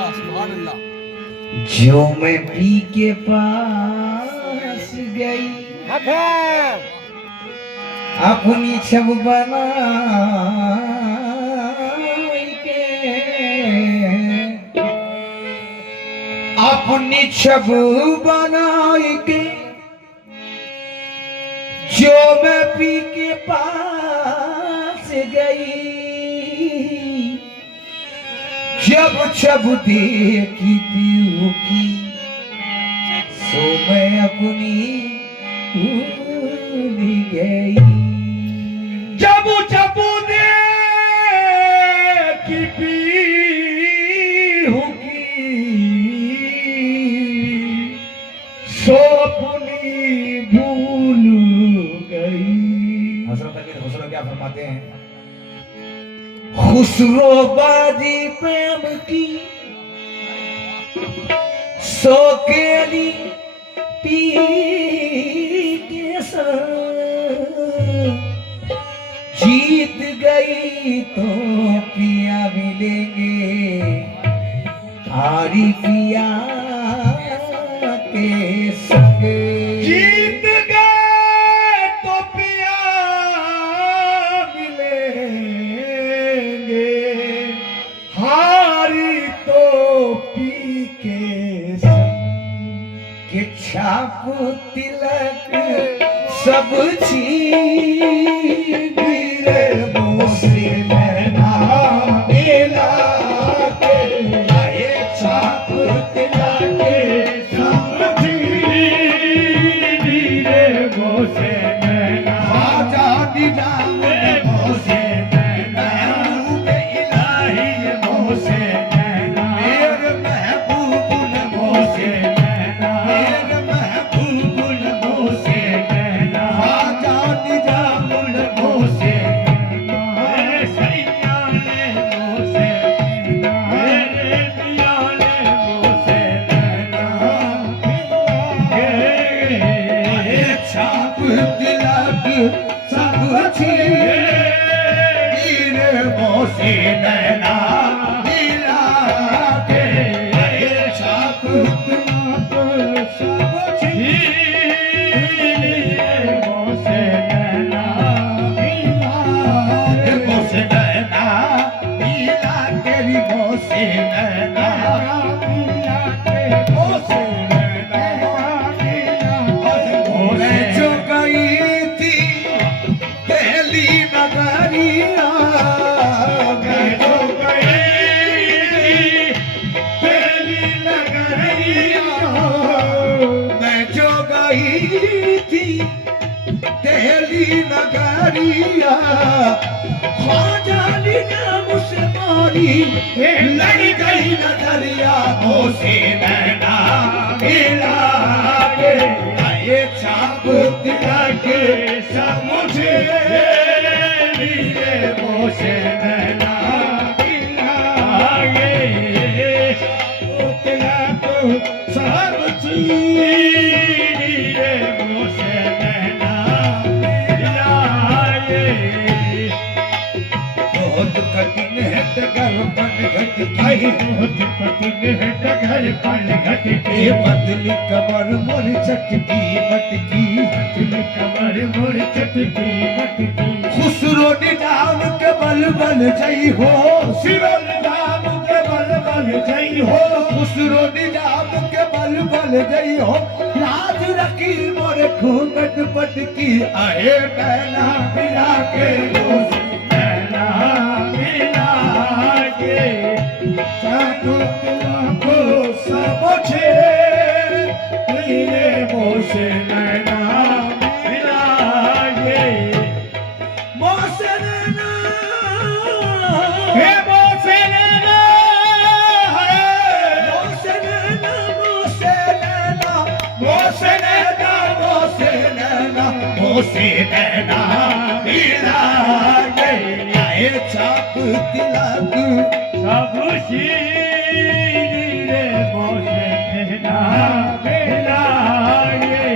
अल्लाह सुभान अल्लाह। जो मैं पी के पास गई अपनी छब बना के, अपनी छब बना के जो मैं पी के पास गई, जब छब देखी पीऊ की सो मैं अपनी भूल गई। जब जब देखी पीऊ की सो अपनी भूल गई। खुसरो क्या फरमाते हैं? खुसरो बाजी प्रेम की सोकेली पी के संग, जीत गई तो पिया मिलेंगे हारी पिया के संग। जीत गए तो पिया मिलेंगे, हारी तो पी के संग। कि छाप तिलक सब छीन रे मोसे नैना मिला के, आए छाप तिलक सब छीन रे मोसे नैना। खाजा निजाम मोसे नैना, इलाही मोसे नैना, मेरे महबूब मोसे नैना, मेरे महबूब मोसे नैना। खाजा निजाम मोसे नैना, सैया ने मोसे नैना, मेरे पिया ने मोसे नैना। छाप तिलक सब छीन रे मोसे नैना मिला के, छाप तिलक सब छीन रे मोसे नैना मिला के, मोसे नैना मिला के, मोसे नैना मिला के, मोसे नैना मैं जो गई थी पहली नगरिया, मैं जो गई थी पहली नगरिया, मैं जो गई थी पहली नगरिया। ख्वाजा निजाम से मारी लड़ गई नजरिया, मोसे नैना मिला के, आए छाप तिलक सब मुझे रे मोसे नैना मिला के, तिलक सब छीन रे मोसे नैना मिला के। बहुत कठिन है डगर पन घट की, बहुत कठिन है डगर पन घट की, बदली कमर मोर चटकी मटकी, बदली कमर मोर चटकी मटकी। खुसरो निजाम के बल बल जई हो, खुसरो निजाम के बल बल जई हो, खुसरो निजाम के बल बल जई हो। लाज रखी मोर घूंघट पटकी, आए नैना मिला के, मोसे नैना मिला के, छाप तिलक सब छीन रे मोसे नैना मिला के, मोसे नैना हे मोसे नैना, मोसे नैना मोसे नैना, मोसे नैना मोसे नैना, मोसे नैना मिला के, आए छाप तिलक सब छीन रे मोसे नैना मिला के।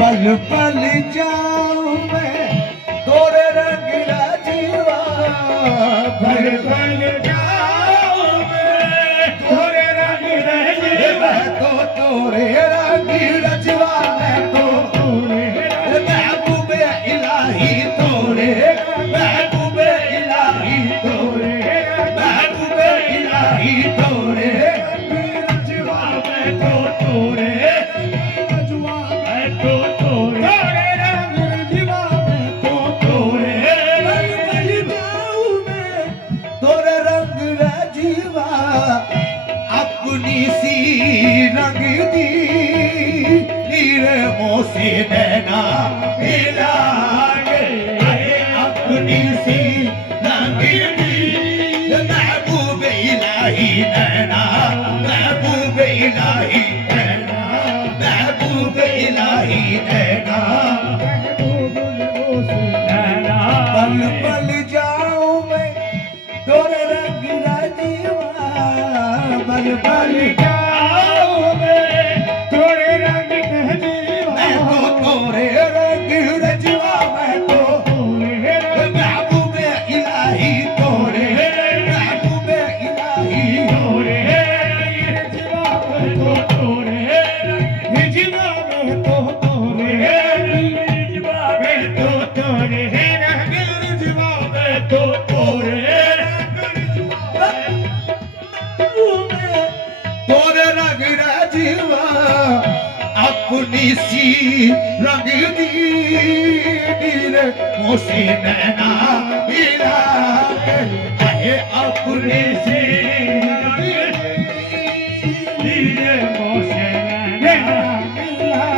पल पल जाऊं मैं तोरे रंगीला जीवा, भर भर जाऊं मैं तोरे रंग रजवा तो तोरे रंग रजवा मैं तो महबूब इलाही तोरे महबूब इलाही तोरे महबूब इलाही तोरे रजवा मैं तो तोरे रजवा मैं तो तोरे रंग रजवा मैं तो तोरे भर भर जाऊं मैं तोरे रंग रजवा अपनी सी रंग दी नीरे मोसे नैना मिला गए अपनी सी रंग दी महबूब इलाही नैना महबूब इलाही नैना महबूब इलाही नैना पल पल जाऊं मैं तोरे रंग रजवा पल पल जाऊं मैं तोरे रंग रजवा मैं तो तोरे रंग रजवा मैं तो महबूब इलाही तोरे महबूब इलाही तोरे रजवा मैं तो तोरे रजवा मैं तो तोरे रजवा मैं तो तोरे रजवा मैं तो तोरे तोरे रंग रजवा अपनी सी रंग दी नीरे मोसे नैना मिला गए अपनी सी रंग नीरे मोसे नैना मिला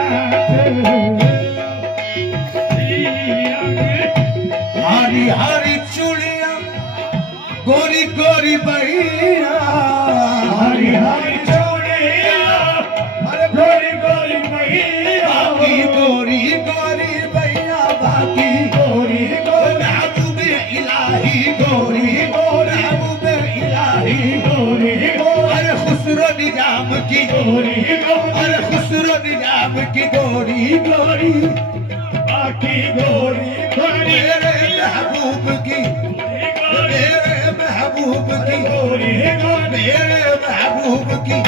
हरी हरी चूड़िया गोरी गोरी बैया हरी हरी चूड़िया अरे गोरी गोरी मैया बाकी गोरी गोरी बैया बाकी गोरी गोरी महबूब इलाही गोरी महबूब इलाही गोरी अरे खुसरो निजाम की गोरी अरे खुसरो निजाम की गोरी गोरी बाकी गोरी गोरी मेरे महबूब की मेरे महबूब की गोरी गोरी मेरे महबूब की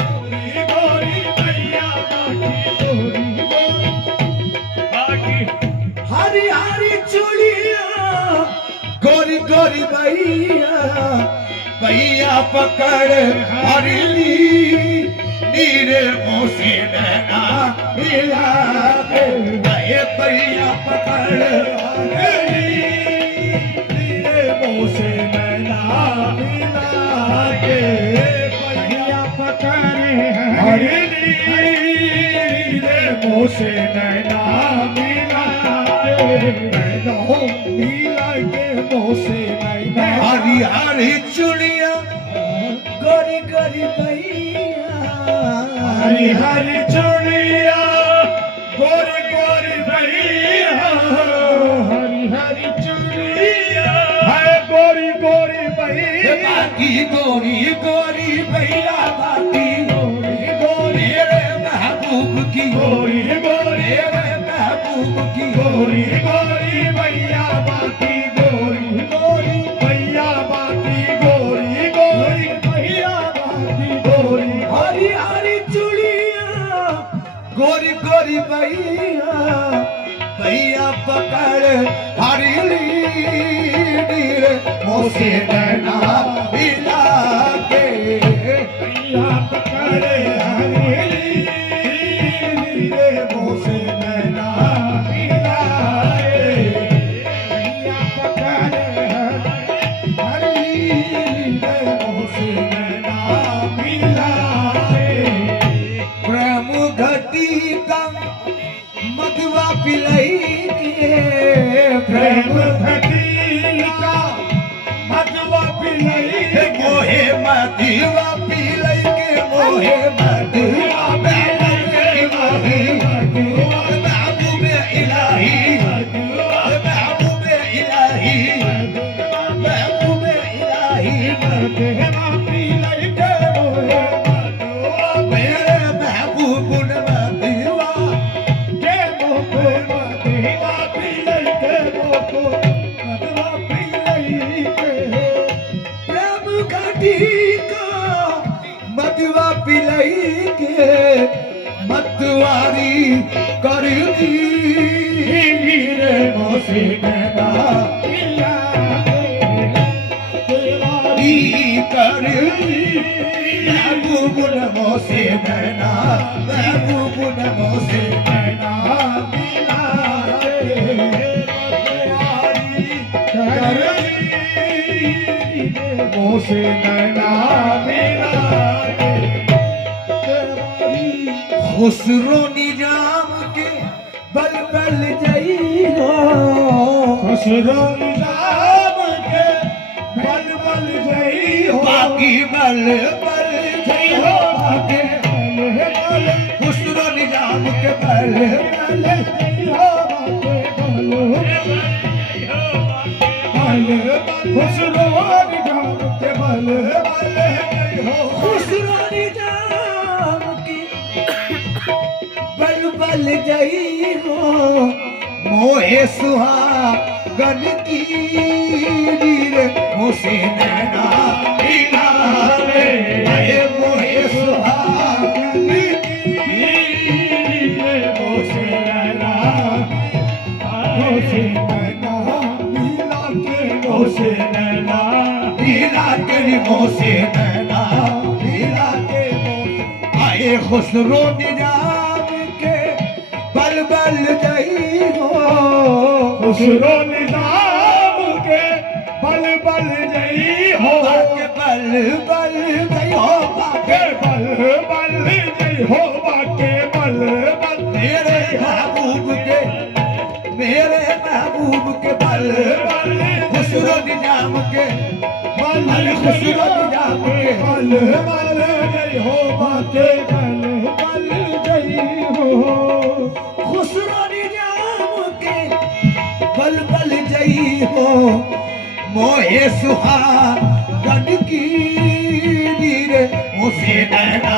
गोरी मैया बाकी गोरी बाकी हरी हरी चूड़िया गोरी गोरी भैया भैया पकड़ हरी ली नीरे मोसे नैना मिला गए भैया पकड़ हरी नीरे मोसे नैना मिला के भैया पकड़े हरी नीरे मोसे नैना मिला के नैना मिला के मोसे नैना हरी हरी चूड़िया गोरी गोरी भैया हरी हरी चूड़िया गोरी गोरी भैया हरी हरी चूड़िया है गोरी गोरी भैया बाकी गोरी गोरी भैया बाकी गोरी गोरी मेरे महबूब की गोरी गोरी मेरे महबूब की गोरी गोरी भैया बाकी गोरी गोरी भैया बाकी गोरी गोरी भैया बाकी गोरी हरी हरी चूड़िया गोरी गोरी भैया भैया पकड़ हरी लीर मोसे नैना मिला के भैया पकड़े हरी रे मोसे नैना मिलाए भैया पकड़े हरी रे मोसे नैना मिलाए प्रेम घटी का मधुआ पिलाई के प्रेम घटी का मधुआ पिलाई मोहे मधुआ पिलाई के मोहे मधुआ पिलाई के मोहे महबूब इलाही महबूब इलाही महबूब इलाही मेरे महबूब मधुआ टीका मधुआ पिलाई के मतवारी कर दी रे मोसे नैना मिला कर महबूब नमो से नैना महबूब नमो से नैना मिला मोसे नैना मिला खुसरो निजाम के बल बल जई हो खुसरो निजाम के बल बल जई हो बाकी बल बल जई हो बाकी बल खुसरो निजाम के बल बल जई हो बाकी बल खुसरो निजाम के बल बल जई हो खुसरो निजाम की बल बल जई हो मोहे सुहागन की रे मोसे नैना मिला रे मोहे सुहागन की मोसे नैना मोसे नैना मिला के मोसे नैना मिला के मोसे नैना मिला के आए खुसरो निजाम के बल बल जई हो खुसरो निजाम के बल बल जई हो बाके बल बल जई हो बाके बल बल जई हो बाके बल बल मेरे महबूब के बल बल खुसरो निजाम के बल खुसरो निजाम के बल बल जई हो बाके बल बल जई हो खुसरो निजाम के बल बल जई हो मोहे सुहागन की रे मोसे नैना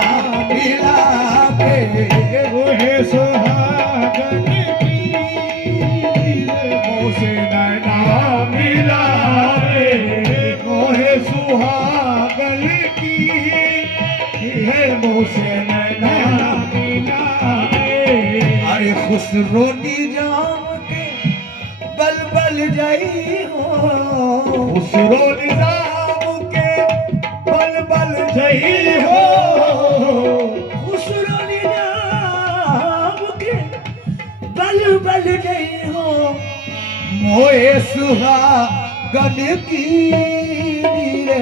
मिला के मोहे सुहागन की मोसे नैना मिला रे मोहे सुहागन की है मोसे नैना मिला रे अरे खुसरो निजाम के बल बल जई हो खुसरो निजाम के बल बल जई हो खुसरो निजाम के बल बल जई हो मोए सुहागन की रे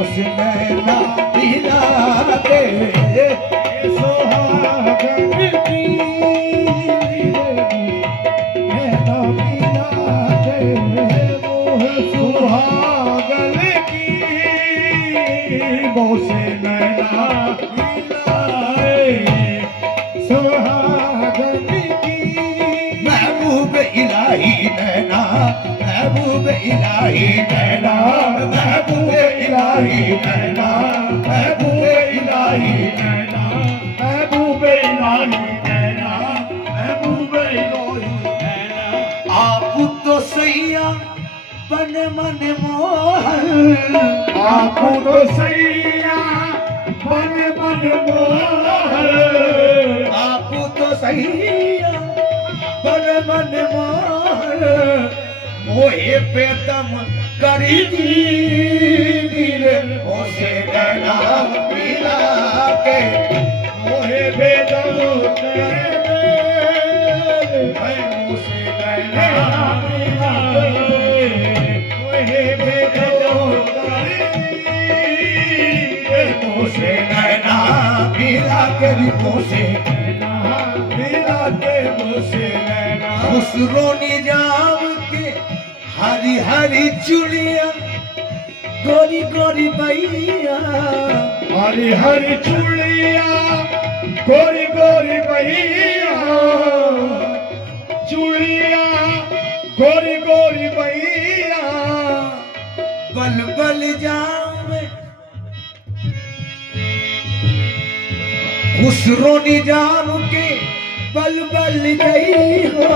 उस नैना मिला के सुहागन की नैना मिला के मोह सुहागन की मोसे नैना मिलाए सुहागन की महबूब इलाही नैना महबूब इलाही नैना महबूब इलाही नैना महबूब इलाही नैना महबूब इलाही नैना महबूब इलाही नैना आप तो सैया बन मन मोहन आप तो सैया बन बन मोहर आप तो सैया बन मन मोहन मोहे पे दम करी दी रे मोसे नैना मिला के मोहे बेदम कर दे मोसे नैना मिलाए मोहे बेदम कर दे मोसे नैना मिला के री मोसे नैना मिला के मोसे नैना खुसरो निजाम के हरी हरी चुड़िया गोरी गोरी बैया हरी हरी चूड़िया गोरी गोरी बहिया चूड़िया गोरी गोरी बहिया बल बल जावे खुसरो निजाम के बल बल गई हो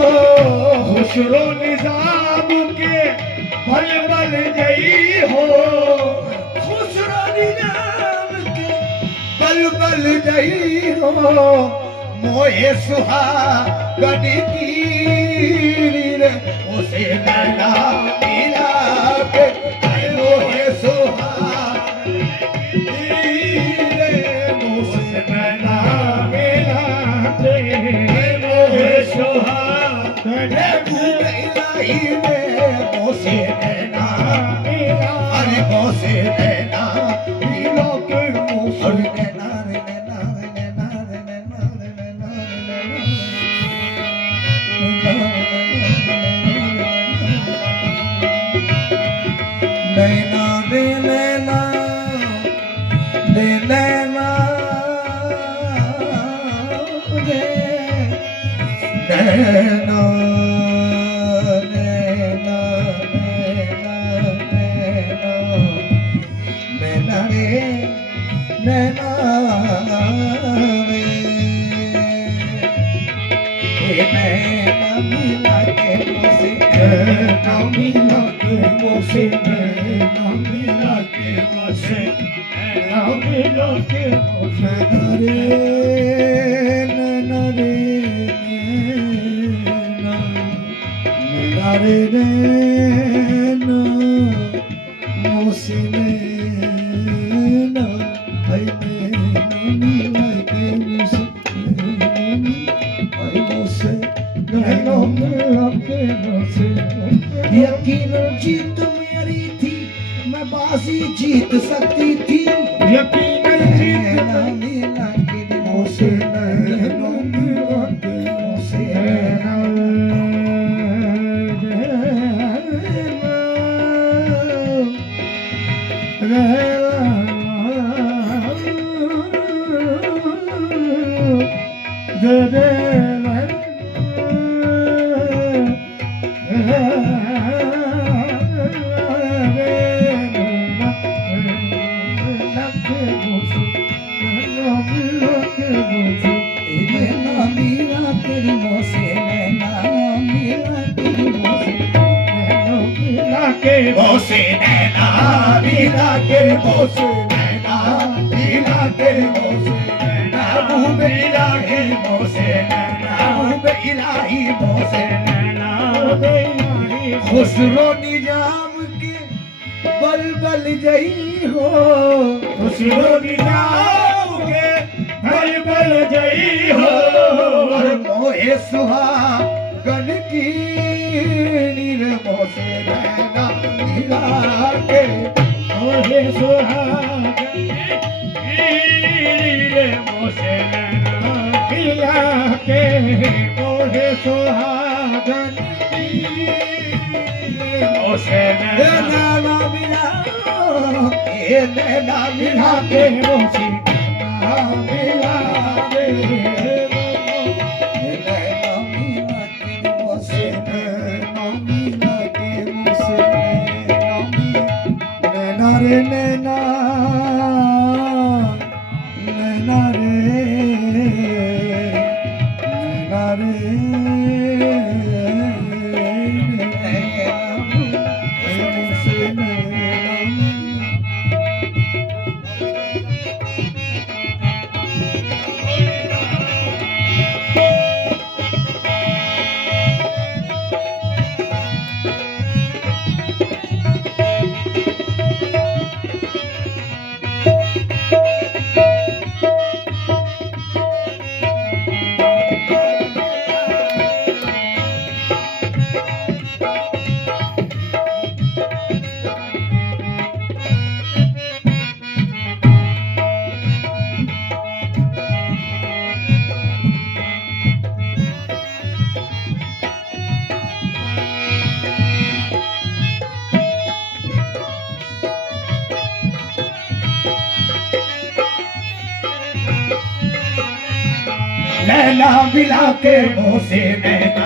खुसरो निजाम के बल बल जई हो खुसरो निजाम हो मोहे सुहागन की रे उसे नैना मिला के मोहे सुहागन रे उसे नैना मिला के मोहे सुहागन इलाही रे मोसे नैना मिला अरे मोसे नैना मिला के मोसे नैना रे नैना रे नैना रे नैना रे नैना रे नैना रे नैना रे नैना रे नैना नैना रे नैना मिला के मोसे नैना मिला के मोसे नैना मिला के मोसे नैना मिला के मोसे रे नैना रे नैना रे नैना मोसे नैना यकीन जीत मेरी थी मैं बाजी जीत सकती थी यकीन जीत नीला की मोसे नैना मिला के मोसे मोसे नैना मिला के मोसे नैना मिला के मोसे नैना मुँह इलाही मोसे नैना मुँह इलाही मोसे नैना खुसरो निजाम के बल बल जई हो खुसरो निजाम के बल बल जई हो और मोहे सुहागन की नीर मोसे नैना मिला के मोहे सुहागन रे मोसे नैना मिला के मोहे सुहागन मोसे नैना मिला ये नैना मिला के मोसे नैना मिला के नैना मिला के मोसे नैना मिला के मोसे नैना रे नैना नैना रे नैना रे नैना मिला के मोसे नैना